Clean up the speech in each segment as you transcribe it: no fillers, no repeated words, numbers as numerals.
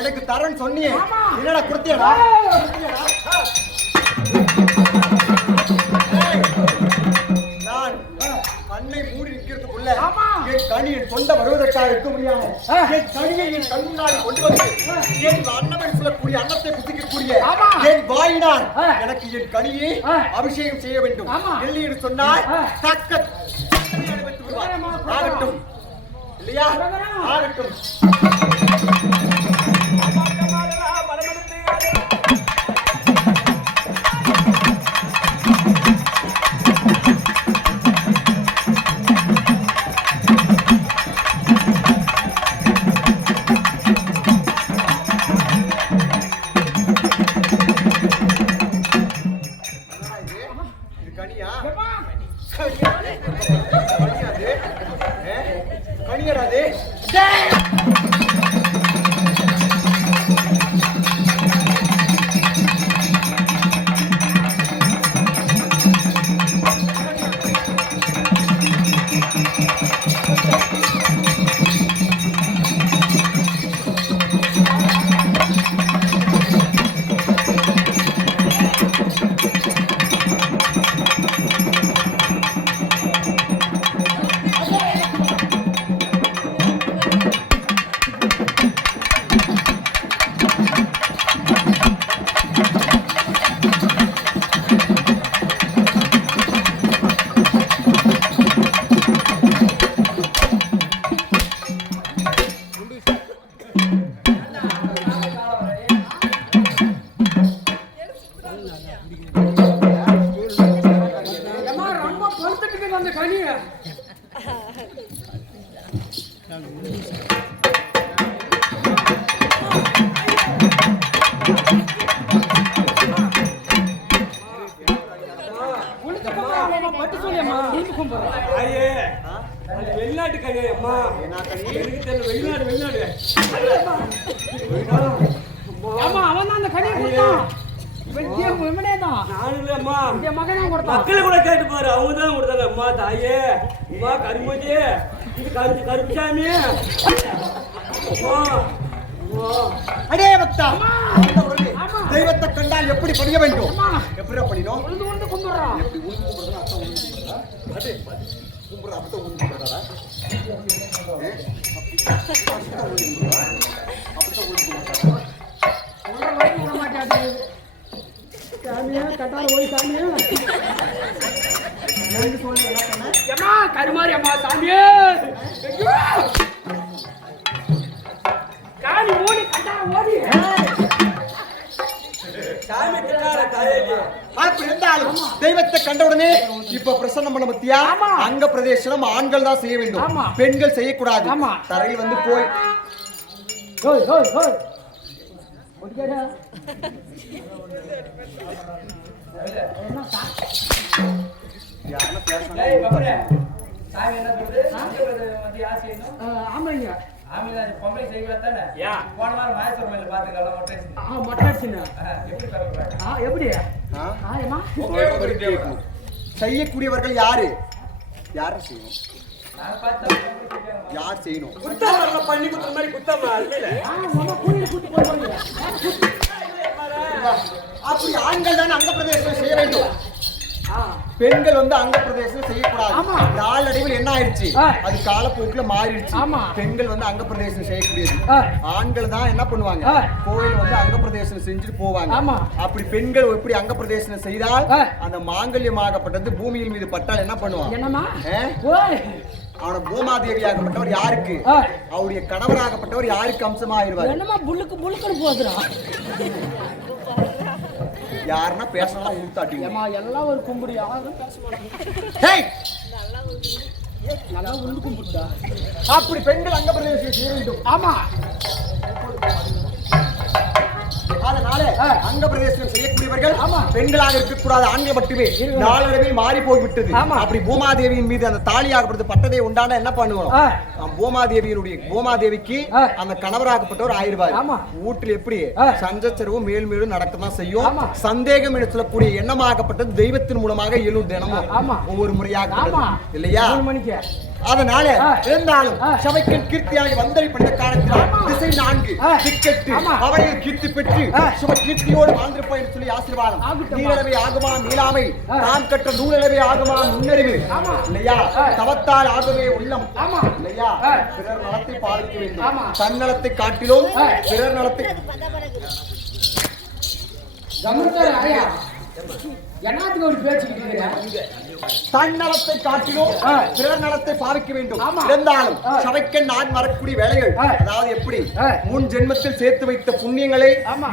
எனக்கு தரேன்னு சொன்னியே, என்னடா குடுத்தியடா? நான் கண்ணை மூடி நிற்கிறதுக்குள்ள என் கனி என் தொண்டை வருவதற்காக இருக்க முடியாது. என் கனியை என் கண் முன்னாடி கொண்டு வந்து என் அன்னமன் சொல்லக்கூடிய அன்னத்தை புசிக்கக்கூடிய என் வாயினால் எனக்கு என் கனியை அபிஷேகம் செய்ய வேண்டும். இல்லை என்று சொன்னால் தக்க ஆகட்டும். இல்லையா? ஆகட்டும். வெளிநாட்டு கனி அம்மா, வெளிநாடு வெளிநாடு. ஆமா, அவன் தான் அந்த கனியை கொடுத்தான். மக்கள் கூட கேட்டு பாரு, அவங்க தான் கொடுத்தாங்க. அம்மா தாயே, அம்மா கருமூச்சி, இது கருப்புசாமி. அடே பக்தா, தெய்வத்தை கண்டால் எப்படி படிய வேண்டும்? எப்படி படினோம்? எப்படி கருமாரி அம்மா சாமியே காலி ஓடி கட்டார ஓடி தெய்வத்தை கண்டவுடனே இப்ப பிரசன்னம் பண்ண பத்தியா? அங்க பிரதேசம் ஆண்கள் தான் செய்ய வேண்டும், பெண்கள் செய்யக்கூடாது. தரையில் வந்து போய் செய்யக்கூடியவர்கள் யாரு? யார செய்யணும்? யார் செய்யணும்? பண்ணி குத்த மாதிரி குத்தமா அப்படி ஆண்கள் தான் அங்க பிரதேசம் செய்ய வேண்டும், பெண்கள் வந்து அங்க பிரதேசம் செய்யக்கூடாது. நாளடைவில் என்ன ஆயிடுச்சு, அது காலப்போக்குல மாறிடுச்சு. பெண்கள் வந்து அங்க பிரதேசம் செய்யக்கூடியது, ஆண்கள் தான் என்ன பண்ணுவாங்க, கோயில் வந்து அங்க பிரதேசம் செஞ்சுட்டு போவாங்க. அப்படி பெண்கள் எப்படி அங்க பிரதேசம் செய்தால் அந்த மாங்கல்யமாகப்பட்டது பூமியின் மீது பட்டால் என்ன பண்ணுவாங்க? அவன பூமாதேவியாகப்பட்டவர் யாருக்கு? அவருடைய கணவராகப்பட்டவர் யாருக்கு அம்சமாயிருவார்? என்னமா புல்லுக்கு புல்லுக்கு போதுறா? யாருன்னா பேசலாம் ஊத்தாட்டிங்க. எல்லாம் ஒரு கும்புடி, யாரும் பேச மாட்டாங்க. நல்லா உண்டு கும்பிட்டா. அப்படி பெண்கள் அங்க பிரதேசம் செய்ய வேண்டும். ஆமா அதனால அங்க பிரதேசம் செய்யக்கூடியவர்கள் ஆமா. பெண்களாக இருக்கக்கூடாது, ஆண்கள் மட்டுமே. நாளடைவில் மாறி போய்விட்டது. ஆமா. அப்படி பூமாதேவியின் மீது அந்த தாலியாகப்பட்டது பட்டதை உண்டான என்ன பண்ணுவோம்? பூமாதேவிக்கு அந்த கணவராகப்பட்டவர் ஆயிருவார். ஆமா. வீட்டில் எப்படி சஞ்சச்சரவும் மேல் மேலும் நடக்கத்தான் செய்யும். ஆமா. சந்தேகம் என்று சொல்லக்கூடிய எண்ணமாகப்பட்டது தெய்வத்தின் மூலமாக எழும் தினமும் ஆமா. ஒவ்வொரு முறையாக ஆமா. இல்லையா? 3 மணிக்கு அதனால இருந்தாலும் சபைக்கு கீர்த்தியாகி வந்தளிப்பட்ட காலத்தில் திசை 4 திக்கெட்டு அவர்கள் கீர்த்தி பெற்று சுப கீர்த்தியோடு வாழ்ந்திருப்போம் என்று சொல்லி ஆசீர்வாதம். நீரளவை ஆகுமா மீளாமை, நாம் கற்ற நூலளவை ஆகுமா முன்னறிவு இல்லையா? தவத்தால் ஆகவே உள்ளம் இல்லையா? பிறர் நலத்தை பாதிக்க வேண்டும். தன்னலத்தை காட்டிலும் பிறர் நலத்தை என்னத்துக்கு ஒரு பேச்சுக்கிட்டு இருக்கிற? தன்னலத்தை காட்டிலும் பிறர் நலத்தை பாவிக்க வேண்டும். இருந்தாலும் சபைக்கு நான் வரக்கூடிய வேலைகள், அதாவது எப்படி முன் ஜென்மத்தில் சேர்த்து வைத்த புண்ணியங்களை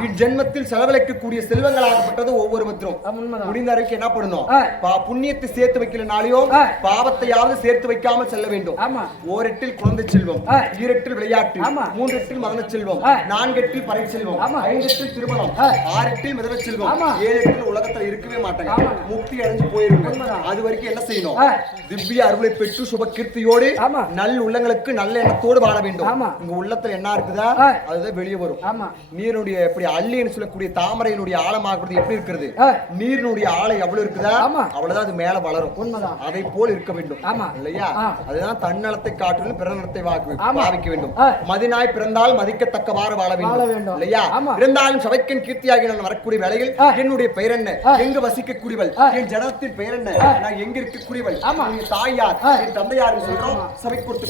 இஜென்மத்தில் செலவழிக்கக்கூடிய செல்வங்களாகப்பட்டது ஒவ்வொரு மத்திரம் முடிந்த அளவுக்கு என்ன பண்ணணும்? புண்ணியத்தை சேர்த்து வைக்கலனாலையும் பாவத்தையாவது சேர்த்து வைக்காமல் செல்ல வேண்டும். ஓரெட்டில் குழந்தை செல்வம், 2 எட்டில் விளையாட்டு, 3 எட்டில் மதன செல்வம், 4 எட்டில் பறை செல்வம், 5 எட்டில் திருமணம், 6 எட்டில் மிதவ செல்வம், 7 எட்டில் உலகத்துல இருக்கவே மாட்டாங்க. முக்தி அடைஞ்சு போயிருங்க. அது வரைக்கும் என்ன செய்யணும்? திவ்ய அருளை பெற்று சுப கீர்த்தியோடு நல் உள்ளங்களுக்கு நல்ல எண்ணத்தோடு வாழ வேண்டும். உங்க உள்ளத்துல என்ன இருக்குதா அதுதான் வெளியே வரும். நீருடைய எப்படி அள்ளின்னு சொல்லக்கூடிய தாமரையினுடைய ஆழமாகிறது எப்படி இருக்கிறது? நீரினுடைய ஆழம் எவ்வளவு இருக்குதா அவ்வளவுதான் அது மேல வளரும். அதை போல் இருக்க வேண்டும் இல்லையா? அதுதான் தன்னலத்தை காட்டிலும் பிற நலத்தை பாவிக்க வேண்டும். மதினாய் பிறந்தால் மதிக்கத்தக்கவாறு வாழ வேண்டும் இல்லையா? இருந்தாலும் சபைக்கின் கீர்த்தியாகி நான் வரக்கூடிய வேளையில் என்னுடைய பெயர் என்ன, எங்கு வசிக்கக்கூடியவள், என் ஜனத்தின் பெயர் என்ன, நான் எங்க இருக்கக்கூடியவள், என் தாய் யார், என் தந்தை யார் சொல்றோம் சபை கொடுத்து.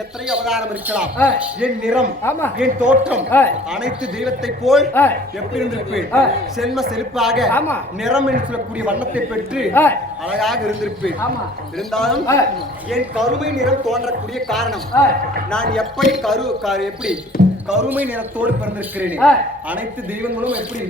எத்தனை அவதாரம் இருக்கலாம். என் நிறம், என் தோற்றம் அனைத்து தெய்வத்தை போல் எப்படி இருந்திருப்பேன்? செல்ம செழிப்பாக நிறம் என்று சொல்லக்கூடிய வண்ணத்தை பெற்று அழகாக இருந்திருப்பேன். இருந்தாலும் என் கருமை நிறம் தோன்றக்கூடிய காரணம் நான் எப்படி எப்படி கருமை நிறத்தோடு பிறந்திருக்கிறேன். அனைத்து தெய்வங்களும் எப்படி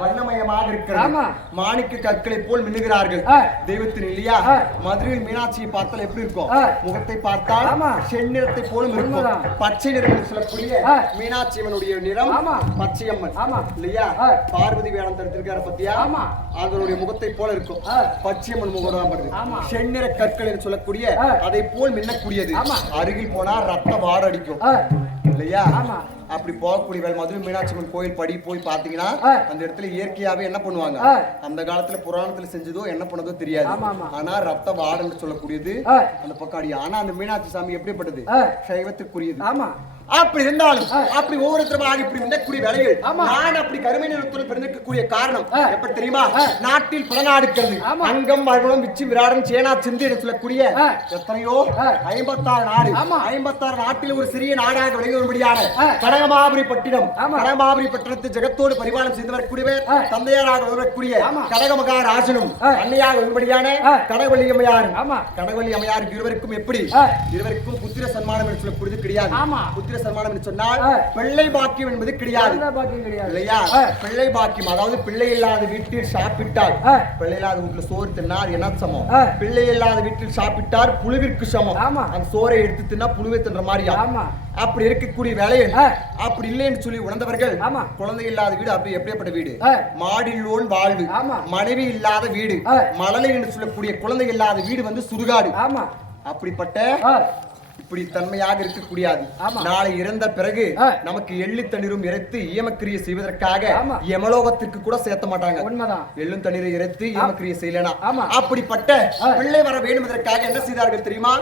வண்ணமயமாக இருக்கிறது. மாணிக்க கற்களை போல் மின்னுகிறார்கள் தெய்வத்தின் இல்லையா? மதுரையில் மீனாட்சியை பார்த்தால் எப்படி இருக்கும்? முகத்தை பார்த்தால் செந்நிறத்தை போலும் இருக்கும். பச்சை நிறம் சொல்லக்கூடிய மீனாட்சியம்மனுடைய நிறம் பச்சையம்மன் இல்லையா? பார்வதி வேடம் தடுத்திருக்காரு பத்தியா? அதனுடைய முகத்தை போல இருக்கும். பச்சையம்மன் முகம் வருது. செந்நிற கற்கள் என்று சொல்லக்கூடிய அதை போல் மின்னக்கூடியது. அருகில் போனா ரத்த வாட அடிக்கும் இல்லையா? அப்படி போகக்கூடிய மதுரை மீனாட்சி கோயில் படி போய் பாத்தீங்கன்னா அந்த இடத்துல இயற்கையாவே என்ன பண்ணுவாங்க? அந்த காலத்துல புராணத்துல செஞ்சதோ என்ன பண்ணதோ தெரியாது. ஆனா ரத்த வாடன்னு சொல்லக்கூடியது அந்த பக்கம். ஆனா அந்த மீனாட்சி சாமி எப்படிப்பட்டது? சைவத்துக்குரியது. அப்படி இருந்தாலும் அப்படி ஒவ்வொருத்தரும் இப்படி மின்னக்கூடிய வேலைகள் நான் அப்படி கருமை நிறத்துடன் பிறந்திருக்கக்கூடிய காரணம் எப்படி தெரியுமா? நாட்டில் புலனாடுக்கிறது அங்கம் மறுபடியும் விச்சி விராடன் சேனா சிந்து என்று சொல்லக்கூடிய எத்தனையோ 56 நாடு. 56 நாட்டில் ஒரு சிறிய நாடாக விளங்கும்படியான கடகமாபுரி பட்டினம். கடகமாபுரி பட்டணத்தை ஜெகத்தோடு பரிபாலனம் செய்து வரக்கூடியவர் தந்தையாராக வரக்கூடிய கடக மகாராஜனும் அன்னையாக வரும்படியான கடகவள்ளி அம்மையாரும். கடகவள்ளி அம்மையாருக்கு இருவருக்கும் எப்படி? இருவருக்கும் புத்திர சன்மானம் என்று சொல்லக்கூடியது கிடையாது. புத்திர சன்மானம் என்று சொன்னால் பிள்ளை பாக்கியம் என்பது கிடையாது இல்லையா? பிள்ளை பாக்கியம் அதாவது பிள்ளை இல்லாத வீட்டில் சாப்பிட்டால் பிள்ளை இல்லாத வீட்டுல சோறு தின்னார் என்ன சமம்? பிள்ளை இல்லாத வீட்டில் சாப்பிட்டார் புழுவிற்கு சமம். அந்த சோறை எடுத்து தின்னா புழுவை தின்ற மாதிரியா? அப்படி இருக்கக்கூடிய வேலையில் அப்படி இல்லைன்னு சொல்லி உணர்ந்தவர்கள் குழந்தை இல்லாத வீடு அப்படி எப்படிப்பட்ட வீடு? மாடில்லோன் வாழ்வு, மனைவி இல்லாத வீடு, மழலை என்று சொல்லக்கூடிய குழந்தை இல்லாத வீடு வந்து சுடுகாடு. அப்படிப்பட்ட இப்படி தன்மையாக இருக்கக்கூடியது. நாளை இறந்த பிறகு நமக்கு எள்ளு தண்ணீரும் இறைத்து ஈமக்கிரியை செய்வதற்காக யமலோகத்திற்கு கூட சேர்த்த மாட்டாங்க. எள்ளும் தண்ணீரை இறைத்து ஈமக்கிரியை செய்யலனா அப்படிப்பட்ட பிள்ளை வர வேண்டும் என்பதற்காக என்ன செய்தார்கள் தெரியுமா?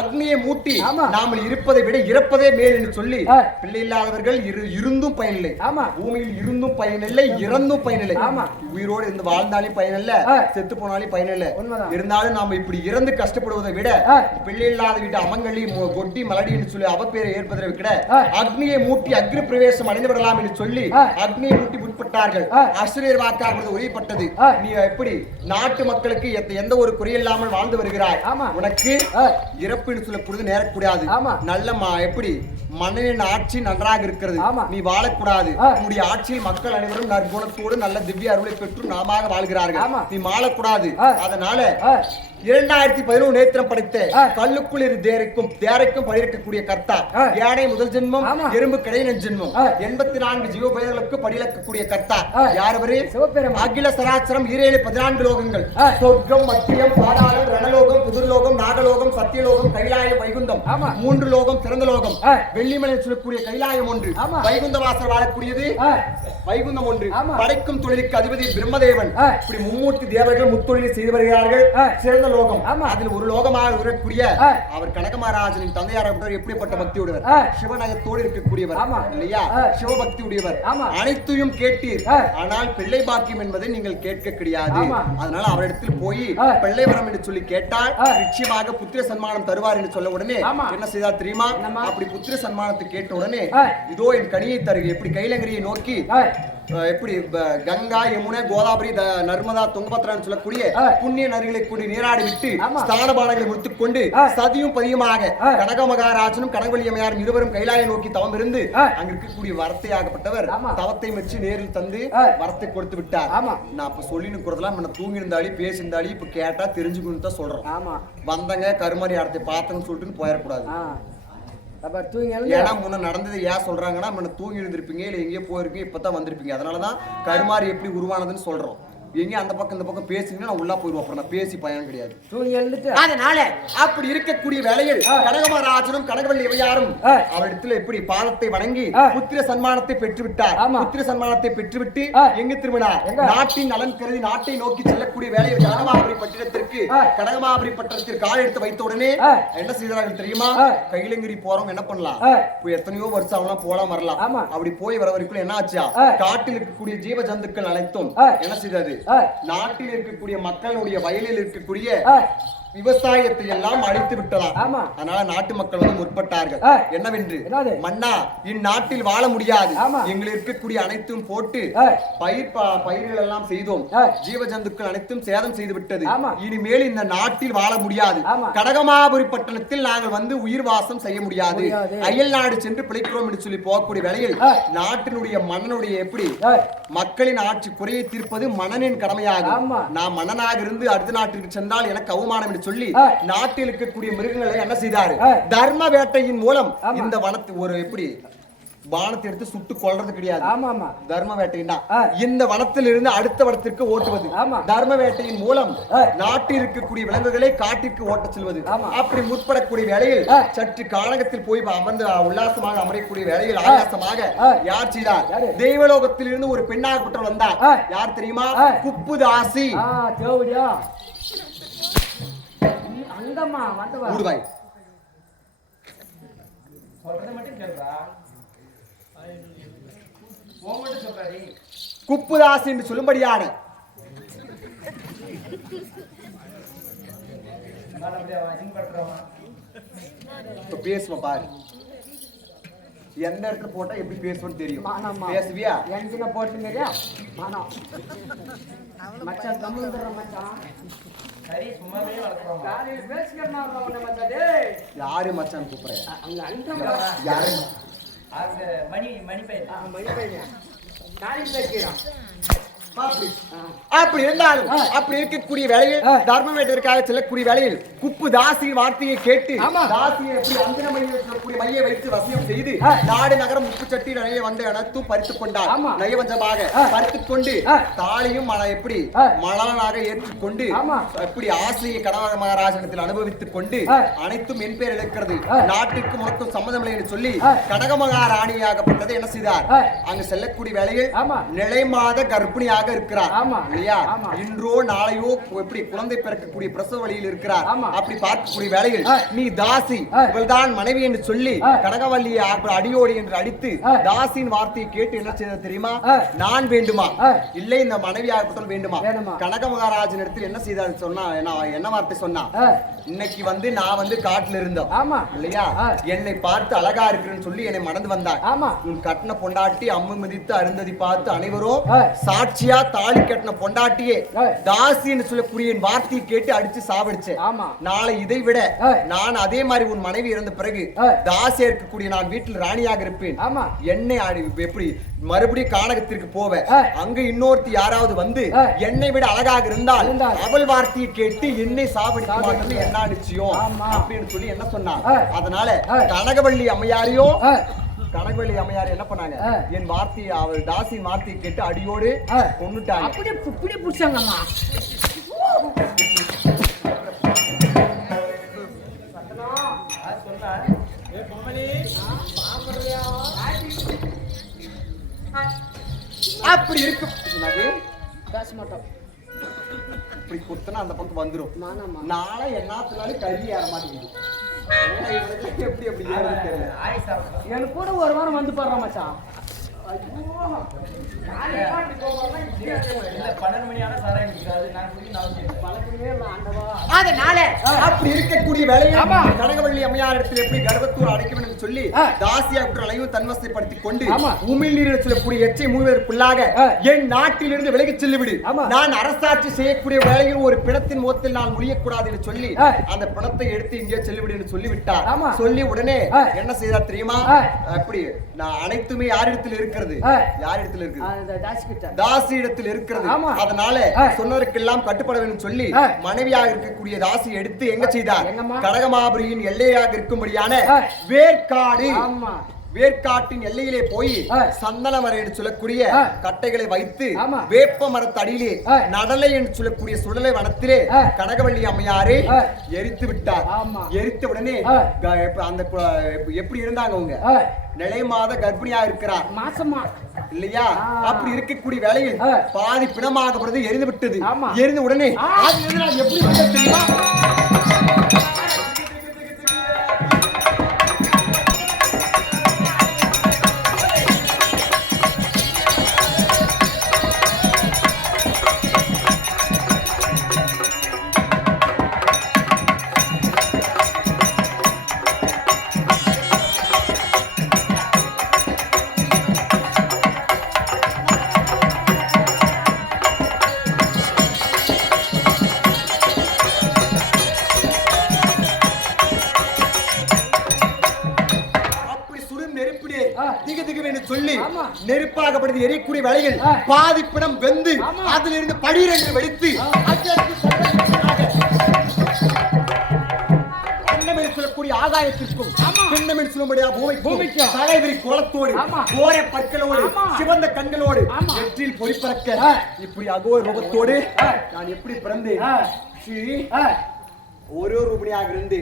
அக்னியை மூட்டி நாம இருப்பதை விட இறப்பதே மேல் என்று சொல்லி பிள்ளை இல்லாதவர்கள் இருந்தும் பயனில்லை, பூமியில் இருந்தும் பயனில்லை, இறந்தும் பயனில்லை. உயிரோடு இருந்து வாழ்ந்தாலும் பயனில்ல, செத்து போனாலும் பயனில்லை. இருந்தாலும் நாம இப்படி இறந்து கஷ்டப்படுவதை விட பிள்ளை இல்லாத வீட்டு அமங்கலி கொட்டி மலடி என்று சொல்லி அவப்பேரை ஏற்பதை விட அக்னியை மூட்டி அக்னி பிரவேசம் அடைந்து விடலாம் என்று சொல்லி அக்னியை மூட்டி முற்பட்டார்கள். ஆசிரியர் வாக்காக உறுதிப்பட்டது. நீ எப்படி நாட்டு மக்களுக்கு எந்த ஒரு குறையில்லாமல் வாழ்ந்து வருகிறாய், உனக்கு இறப்பு என்று சொல்லக்கூடியது நேரக்கூடாது. நல்ல எப்படி மன்னனின் ஆட்சி நன்றாக இருக்கிறது, நீ வாழக்கூடாது. உன்னுடைய ஆட்சியில் மக்கள் அனைவரும் நற்குணத்தோடு நல்ல திவ்ய அருளை பெற்று நாம வாழ்கிறார்கள், நீ வாழக்கூடாது. அதனால 2011 நேத்திரம் படைத்த கல்லுக்குள் இரு தேரைக்கும் பயிர்க்கக்கூடிய கர்த்தா, யானை முதல் ஜென்மம், எறும்பு கடையின் ஜென்மம், 84 ஜீவபயர்களுக்கு படியிலக்கக்கூடிய கர்த்தா யாரவரே? அகில சராச்சரம் 14 லோகங்கள், சொர்க்கம், மத்தியம், பாதாளம், ரணலோகம், புதுர்லோகம், நாகலோகம், சத்தியலோகம், கைலாயம், வைகுந்தம், 3 லோகம் சிறந்த லோகம். வெள்ளிமலை சொல்லக்கூடிய கைலாயம் ஒன்று, வைகுந்த வாசல் வாழக்கூடியது வைகுந்தம் ஒன்று. படைக்கும் தொழிலுக்கு அதிபதி பிரம்மதேவன். இப்படி மும்மூர்த்தி தேவர்கள் முத்தொழிலை செய்து வருகிறார்கள். சிறந்த லோகம். அதில் ஒரு லோகமாக இருக்கக்கூடிய அவர் கனகமகாராஜனின் தந்தையார் எப்படிப்பட்ட பக்தி உடையவர்? சிவநகத்தோடு இருக்கக்கூடியவர் இல்லையா? சிவபக்தி உடையவர். அனைத்தையும் கேட்டீர், ஆனால் பிள்ளை பாக்கியம் என்பதை நீங்கள் கேட்க கிடையாது. அதனால அவரிடத்தில் போய் பிள்ளை வரம் என்று சொல்லி கேட்டால் நிச்சயமாக புத்திர சன்மானம் தருவார் என்று சொல்ல உடனே என்ன செய்தார் தெரியுமா? அப்படி புத்திர சன்மானத்தை கேட்ட உடனே இதோ என் கனியை தருக, எப்படி கைலங்கிரியை நோக்கி எப்படி கங்கா, யமுனை, கோதாவரி, நர்மதா, துங்கபத்ரான்னு சொல்லக்கூடிய புண்ணிய நதிகளை கூடி நீராடி விட்டு ஸ்தான பானங்களை முடித்துக் கொண்டு சதியும் பதியுமாக கனக மகாராஜனும் கனகவல்லி அம்மையாரும் இருவரும் கைலாயை நோக்கி தவம் இருந்து அங்க இருக்கக்கூடிய வரத்தையாகப்பட்டவர் தவத்தை வச்சு நேரில் தந்து வரத்தை கொடுத்து விட்டார். நான் இப்ப சொல்லினுக்குறதெல்லாம் நம்ம தூங்கி இருந்தாலும் பேசியிருந்தாலும் இப்ப கேட்டா தெரிஞ்சுக்கணும்னு தான் சொல்றோம். வந்தங்க கருமாரி இடத்தை பார்த்தோம்னு சொல்லிட்டு போயிடக்கூடாது. ஏன்னா முன்ன நடந்தது ஏன் சொல்றாங்கன்னா முன்ன தூங்கி இருந்திருப்பீங்க, இல்ல எங்கேயோ போயிருப்பீங்க, இப்பதான் வந்திருப்பீங்க. அதனாலதான் கருமாரி எப்படி உருவானதுன்னு சொல்றோம். எங்க அந்த பக்கம் இந்த பக்கம் பேசிங்கன்னா நான் உள்ள போயிடுவோம். அப்புறம் நான் பேசி பயன் கிடையாது. அதனால அப்படி இருக்கக்கூடிய வேளையில் கனகமராஜனும் கனகவல்லி அம்மையாரும் அவரிடத்துல எப்படி பாதத்தை வணங்கி புத்திர சன்மானத்தை பெற்றுவிட்டார். புத்திர சன்மானத்தை பெற்றுவிட்டு எங்க திரும்பினார்? நாட்டின் நலன் கருதி நாட்டை நோக்கி செல்லக்கூடிய வேளையில் கனகமாபுரி பட்டினத்திற்கு கனகமாபுரி பட்டணத்திற்கு கால் எடுத்து வைத்த உடனே என்ன செய்தார்கள் தெரியுமா? கைலங்கிரி போறோம் என்ன பண்ணலாம், இப்போ எத்தனையோ வருஷம் அவங்களாம் போலாம் வரலாம். அப்படி போய் வர வரைக்கும் என்ன ஆச்சா? காட்டில் இருக்கக்கூடிய ஜீவ ஜந்துக்கள் அனைத்தும் என்ன செய்தது? நாட்டில் இருக்கக்கூடிய மக்களுடைய வயலில் இருக்கக்கூடிய விவசாயத்தை எல்லாம் அழித்து விட்டலாம். அதனால நாட்டு மக்கள் வந்து முற்பட்டார்கள். என்னவென்று, மன்னா இந்நாட்டில் வாழ முடியாது, எங்களுக்கு இருக்கக்கூடிய அனைத்தும் போட்டு பயிர்கள் எல்லாம் செய்தோம், ஜீவ ஜந்துக்கள் அனைத்தும் சேதம் செய்து விட்டது, இனிமேல் இந்த நாட்டில் வாழ முடியாது. கனகமாபுரி பட்டணத்தில் நாங்கள் வந்து உயிர் வாசம் செய்ய முடியாது, அயல் நாடு சென்று பிழைக்கிறோம் என்று சொல்லி போகக்கூடிய வேளையில் நாட்டினுடைய மன்னனுடைய எப்படி மக்களின் ஆட்சி குறையை தீர்ப்பது மன்னனின் கடமையாகும். நான் மன்னனாக இருந்து அடுத்த நாட்டிற்கு சென்றால் எனக்கு அவமானம் என்று சொல்லி நாட்டில் இருக்கக்கூடிய மிருகங்களை என்ன செய்தாரு? தர்ம வேட்டையின் மூலம் இந்த வனத்தை ஒரு எப்படி வானத்தை எடுத்து சுட்டு கொள்றது கிடையாது. தர்ம வேட்டைன்னா இந்த வனத்தில் இருந்து அடுத்த வனத்திற்கு ஓட்டுவது. தர்ம வேட்டையின் மூலம் நாட்டில் இருக்கக்கூடிய விலங்குகளை காட்டிற்கு ஓட்ட செல்வது. அப்படி முற்படக்கூடிய வேளையில் சற்று கானகத்தில் போய் அமர்ந்து உல்லாசமாக அமரக்கூடிய வேளையில் ஆயாசமாக யார் செய்தார்? தெய்வலோகத்தில் இருந்து ஒரு பெண்ணாகப்பட்டவர் வந்தார். யார் தெரியுமா? குப்புதாசி. குப்புதாசி என்று சொல்லும்படியான பேசுவ பாரு, எந்த இடத்துல போட்டா எப்படி பேசுவோன்னு தெரியும். பேசுவியா? என்ஜின போட்டுங்கறியா? மானம் மச்சான் கம்முங்கற மச்சான். சரி சும்மாவே வளக்குறோம். காலையில பேசிக்கறனா மச்சான். டேய் யாரு மச்சான் கூப்பிடுற? அங்க அண்டமா யாரு? மணி பையன் காலேஜ் பேசுகிறான். அப்படி இருந்தாலும் அப்படி இருக்கக்கூடிய வேளையில் தர்மவேட்டருக்காக செல்லக்கூடிய வேளையில் குப்பு தாசியின் வார்த்தையை கேட்டு தாசியை எப்படி அந்தன மையை வைத்து வசியம் செய்து நாடு நகரம் உப்பு சட்டி நிறைய வந்து அனைத்து பறித்துக் கொண்டார். நயவஞ்சமாக பறித்துக் கொண்டு தாலியும் எப்படி மலனாக ஏற்றுக்கொண்டு எப்படி ஆசையை கணவன் மகாராஜனத்தில் அனுபவித்துக் கொண்டு அனைத்தும் என் பேர் இழக்கிறது, நாட்டுக்கு மொத்தம் சம்மதமில்லை என்று சொல்லி கனக மகாராணியாகப்பட்டது என்ன செய்தார்? அங்கு செல்லக்கூடிய வேளையில் நிலை மாத கர்ப்பிணியாக இருக்கிறார் இல்லையா? இன்றோ நாளையோ எப்படி குழந்தை பிறக்கக்கூடிய பிரசவ வழியில் இருக்கிறார். அப்படி பார்க்கக்கூடிய வேளையில் நீ தாசி இவள்தான் மனைவி என்று சொல்லி கனகவல்லியை அடியோடி என்று அடித்து தாசியின் வார்த்தையை கேட்டு என்ன செய்தது தெரியுமா? நான் வேண்டுமா இல்லை இந்த மனைவியாகப்பட்டவள் வேண்டுமா? கனக மகாராஜன் இடத்தில் என்ன செய்தார் சொன்னா என்ன வார்த்தை சொன்னா? இன்னைக்கு வந்து நான் வந்து காட்டுல இருந்தோம் இல்லையா? என்னை பார்த்து அழகா இருக்கிறேன்னு சொல்லி என்னை மணந்து வந்தார். உன் கட்டின பொண்டாட்டி அம்மு மிதித்து அருந்ததி பார்த்து அனைவரும் சாட்சியா தாலி கட்டின பொண்டாட்டியே தாசி என்று சொல்லக்கூடிய வார்த்தையை கேட்டு அடிச்சு சாவடிச்சேன். நாளை இதை விட நான் அதே மாதிரி உன் மனைவி இறந்த பிறகு தாசியா இருக்கக்கூடிய நான் வீட்டில் ராணியாக இருப்பேன். என்னை எப்படி மறுபடியும் கானகத்திற்கு போவேன். அங்க இன்னொருத்தி யாராவது வந்து என்னை விட அழகாக இருந்தால் அவள் வார்த்தையை கேட்டு என்னை சாவடிக்க மாட்டேன்னு என்ன நிச்சயம் அப்படின்னு சொல்லி என்ன சொன்னா? அதனால கனகவல்லி அம்மையாரையோ கனகவல்லி அம்மையார் என்ன பண்ணாங்க? என் வார்த்தையை அவள் தாசியின் வார்த்தையை கேட்டு அடியோடு கொன்னுட்டாங்க. அப்படியே புடி புடிச்சாங்கம்மா. அப்படி இருக்கு பேச மாட்டோம். இப்படி குத்தனா அந்த பக்கம் வந்துரும். நாளை என்னத்துனாலும் கல்வி ஏற மாட்டேங்குது. எப்படி எப்படி எனக்கு கூட ஒரு வாரம் வந்து பாடுற மச்சான். அதனால அப்படி இருக்கக்கூடிய வேலையை கனகவல்லி அம்மையார் இடத்தில் எப்படி கர்வத்தூர் அடைக்க வேண்டும் சொல்லி தாசியா அலையும் தன்வசப்படுத்திக் கொண்டு உமிழ்நீரில் செல்லக்கூடிய எச்சை மூவதற்குள்ளாக என் நாட்டிலிருந்து விலகிச் செல்லிவிடு. நான் அரசாட்சி செய்யக்கூடிய வேலையில் ஒரு பிணத்தின் முகத்தில் நான் முடியக்கூடாது என்று சொல்லி அந்த பிணத்தை எடுத்து இங்கே செல்லிவிடு என்று சொல்லிவிட்டார். சொல்லி உடனே என்ன செய்தார் தெரியுமா? அப்படி நான் அனைத்துமே யாரிடத்தில் இருக்கிறது? யாரிடத்தில் இருக்கிறது? தாசி இடத்தில் இருக்கிறது. அதனால சொன்னதற்கெல்லாம் கட்டுப்பட வேண்டும் சொல்லி மனைவியாக இருக்கக்கூடிய தாசி எடுத்து எங்க செய்தார்? கனகமாபுரியின் எல்லையாக இருக்கும்படியான வேர்க்காட்டின் எல்லையிலே போய் சந்தன மரம் என்று சொல்லக்கூடிய கட்டைகளை வைத்து வேப்ப மரத்தடியிலே நடலை என்று சொல்லக்கூடிய சுடலை வனத்திலே கனகவல்லி அம்மையாரை எரித்து விட்டார். எரித்த உடனே அந்த எப்படி இருந்தாங்க? அவங்க நிலை மாத கர்ப்பிணியா இருக்கிறார், மாசமா இல்லையா? அப்படி இருக்கக்கூடிய வேளையில் பாதி பிணமாகப்படுறது எரிந்து விட்டது. எரிந்த உடனே எப்படி தெரியுமா? சொல்லி நெருப்பாகப்படுது எரியக்கூடிய வேளையில் பாதிப்பிடம் வெந்து அதிலிருந்து படீரென்று வெடித்து சொல்லக்கூடிய ஆதாயத்திற்கும் பூமிக்கு தலைவிரி கோலத்தோடு கோர பற்களோடு சிவந்த கண்களோடு வெற்றில் பொறிப்பறக்க இப்படி அகோர ரூபத்தோடு நான் எப்படி பிறந்தேன் ஒரு ரூபணியாக இருந்து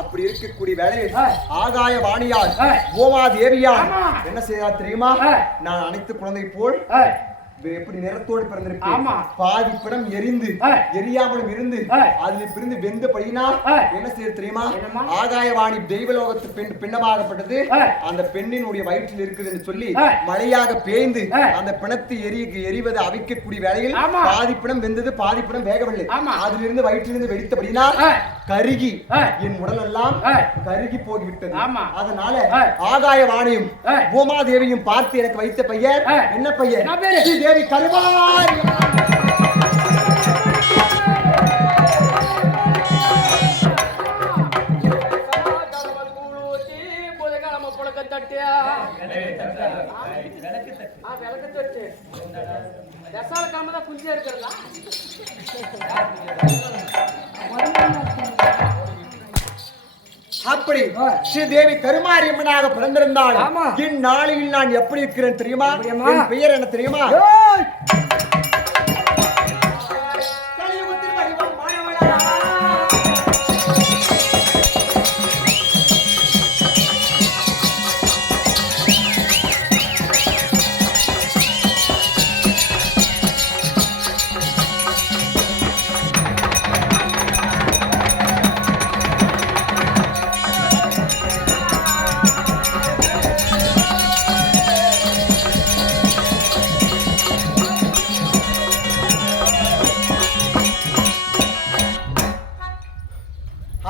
அப்படி இருக்கக்கூடிய வேளையில் ஆகாய வாணியால் ஓமா தேவியால் என்ன செய்தார் தெரியுமா? நான் அனைத்து குழந்தை போல் எப்படி நிறத்தோடு பிறந்திருப்பேன். பாதி பிடம் எரிந்து எரியாமலும் இருந்து அதில் பிரிந்து வெந்தபடியினால் என்ன செய்ய தெரியுமா? ஆகாயவாணி தெய்வலோகத்து பின்னமாகப்பட்டது அந்த பெண்ணினுடைய வயிற்றில் இருக்குது என்று சொல்லி மழையாக பேய்ந்து அந்த பிணத்தை எரிவது அவிக்கக்கூடிய வேளையில் பாதி பிடம் வெந்தது, பாதி பிடம் வேகவில்லை. அதிலிருந்து வயிற்றிலிருந்து வெடித்தபடியினால் கருகி என் உடல் எல்லாம் கருகி போய்விட்டது. அதனால ஆகாயவாணியும் பூமாதேவியும் பார்த்து எனக்கு வைத்த பெயர் என்ன பெயர்? தேவி கருவாரி. விளக்கு தொட்டு தசால காம தான் குஞ்சியா இருக்கிறதா அப்படி ஸ்ரீதேவி கருமாரியம்மனாக பிறந்திருந்தாள். இந்நாளில் நான் எப்படி இருக்கிறேன் தெரியுமா? என் பெயர் என்ன தெரியுமா?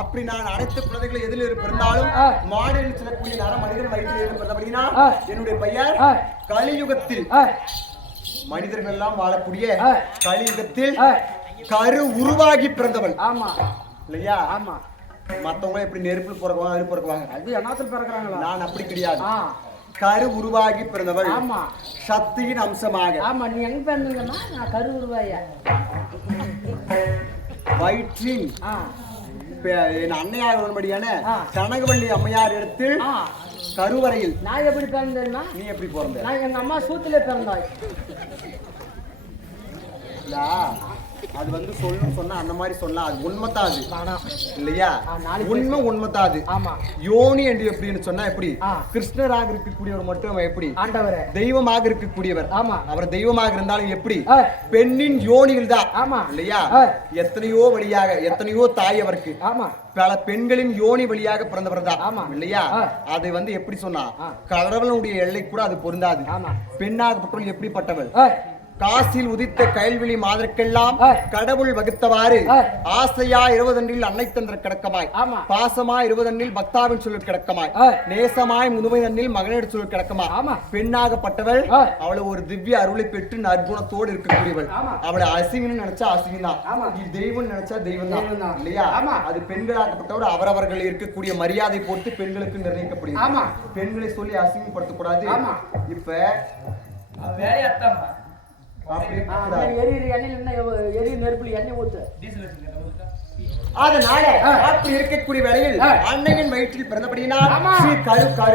அப்படி நான் அனைத்து குழந்தைகளை எதில் பிறந்தாலும் மாடலில் செல்லக்கூடிய நர மனிதன் வயிற்றில் பிறந்தபடினா என்னுடைய பெயர் கலியுகத்தில் மனிதர்கள் எல்லாம் வாழக்கூடிய கலியுகத்தில் கரு உருவாகி பிறந்தவள். ஆமா இல்லையா? ஆமா. மத்தவங்க எப்படி நெருப்புல பிறக்குவாங்க, அது பிறக்குவாங்க. அது என்னத்துல பிறக்குறாங்களா? நான் அப்படி கிடையாது. கரு உருவாகி பிறந்தவள். ஆமா. சக்தியின் அம்சமாக. ஆமா. நீ எங்க பிறந்தீங்கன்னா நான் கரு உருவாயா வயிற்றில் என் அன்னையாக வரும்படியான கனகவள்ளி அம்மையார் எடுத்து கருவறையில். நான் எப்படி பிறந்தேன்னா? நீ எப்படி பிறந்த? நான் எங்க அம்மா சூத்துல பிறந்தாய். அது வந்து சொல்லணும் சொன்னா அந்த மாதிரி சொல்லலாம். அது உண்மைத்தாது இல்லையா? உண்மை உண்மைத்தாது. யோனி என்று எப்படின்னு சொன்னா எப்படி? கிருஷ்ணராக இருக்கக்கூடியவர் மட்டும் எப்படி? ஆண்டவர் தெய்வமாக இருக்கக்கூடியவர். அவர் தெய்வமாக இருந்தாலும் எப்படி? பெண்ணின் யோனிகள் தான் இல்லையா? எத்தனையோ வழியாக எத்தனையோ தாய் அவருக்கு பல பெண்களின் யோனி வழியாக பிறந்தவர் தான் இல்லையா? அதை வந்து எப்படி சொன்னா கடவுளுடைய எல்லை கூட அது பொருந்தாது. பெண்ணாகப்பட்டவள் எப்படிப்பட்டவள்? காசில் உதித்த கயல்விழி மாதற்கெல்லாம் கடவுள் வகுத்தவாறு ஆசையா 20 அன்னை தந்திர கிடக்கமாய், பாசமா 20 பக்தாவின் சொல்லு கிடக்கமாய், நேசமாய் முதுமை நன்னில் மகனிட சொல்லு கிடக்கமாய். பெண்ணாகப்பட்டவள் அவளை ஒரு திவ்ய அருளை பெற்று நற்குணத்தோடு இருக்கக்கூடியவள். அவளை அசிங்கன்னு நினைச்சா அசிங்கம் தான், தெய்வம் நினைச்சா தெய்வம் தான் இல்லையா? அது பெண்களாகப்பட்டவர் அவரவர்கள் இருக்கக்கூடிய மரியாதை பொறுத்து பெண்களுக்கு நிர்ணயிக்கப்படுகிறது. பெண்களை சொல்லி அசிங்கப்படுத்தக்கூடாது. இப்ப அதனால அப்படி இருக்கக்கூடிய வேளையில் அன்னையின் வயிற்றில் பிறந்தபடியினால்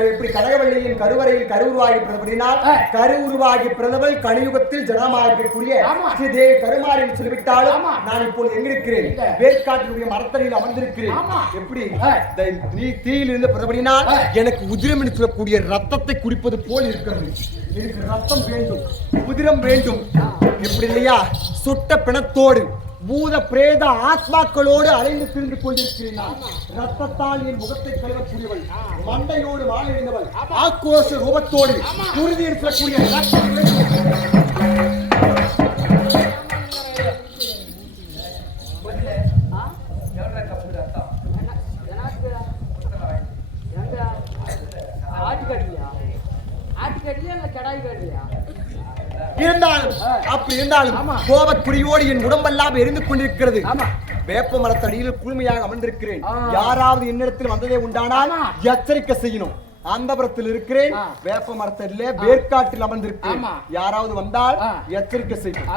எப்படி கனகவள்ளியின் கருவறையில் கரு உருவாகி பிறந்தபடியினால் கரு உருவாகி பிறந்தவள் கலியுகத்தில் ஜனமாக இருக்கக்கூடிய ஸ்ரீதேவி கருமாரியில் சொல்லிவிட்டாலும் நான் இப்போது எங்கிருக்கிறேன்? வேர்க்காட்டினுடைய மரத்தடியில் அமர்ந்திருக்கிறேன். எப்படி நீ தீயில் இருந்து பிறந்தபடியினால் எனக்கு உதிரம் என்று சொல்லக்கூடிய ரத்தத்தை குடிப்பது போல் இருக்கிறது. எனக்கு ரத்தம் வேண்டும், உதிரம் வேண்டும். எப்படி இல்லையா? சுட்ட பிணத்தோடு பூத பிரேத ஆத்மாக்களோடு அலைந்து திரிந்து கொண்டிருக்கிறேன். ரத்தத்தால் என் முகத்தை கழுவக்கூடியவள், மண்டையோடு வாழிருந்தவள், ஆக்ரோஷ ரூபத்தோடு குருதி இருக்கக்கூடிய இருந்தாலும் கோபக்குடியோடு என் உடம்பெல்லாம் எரிந்து கொண்டிருக்கிறது. வேப்ப மரத்தடியில் குழுமையாக அமர்ந்திருக்கிறேன். யாராவது என்னிடத்தில் வந்ததே உண்டானால் எச்சரிக்கை செய்யணும். அந்தபுரத்தில் இருக்கிறேன், வேப்ப மரத்தடியிலே வேர்க்காட்டில் அமர்ந்திருக்கிறேன். யாராவது வந்தால் எச்சரிக்கை செய்யணும்.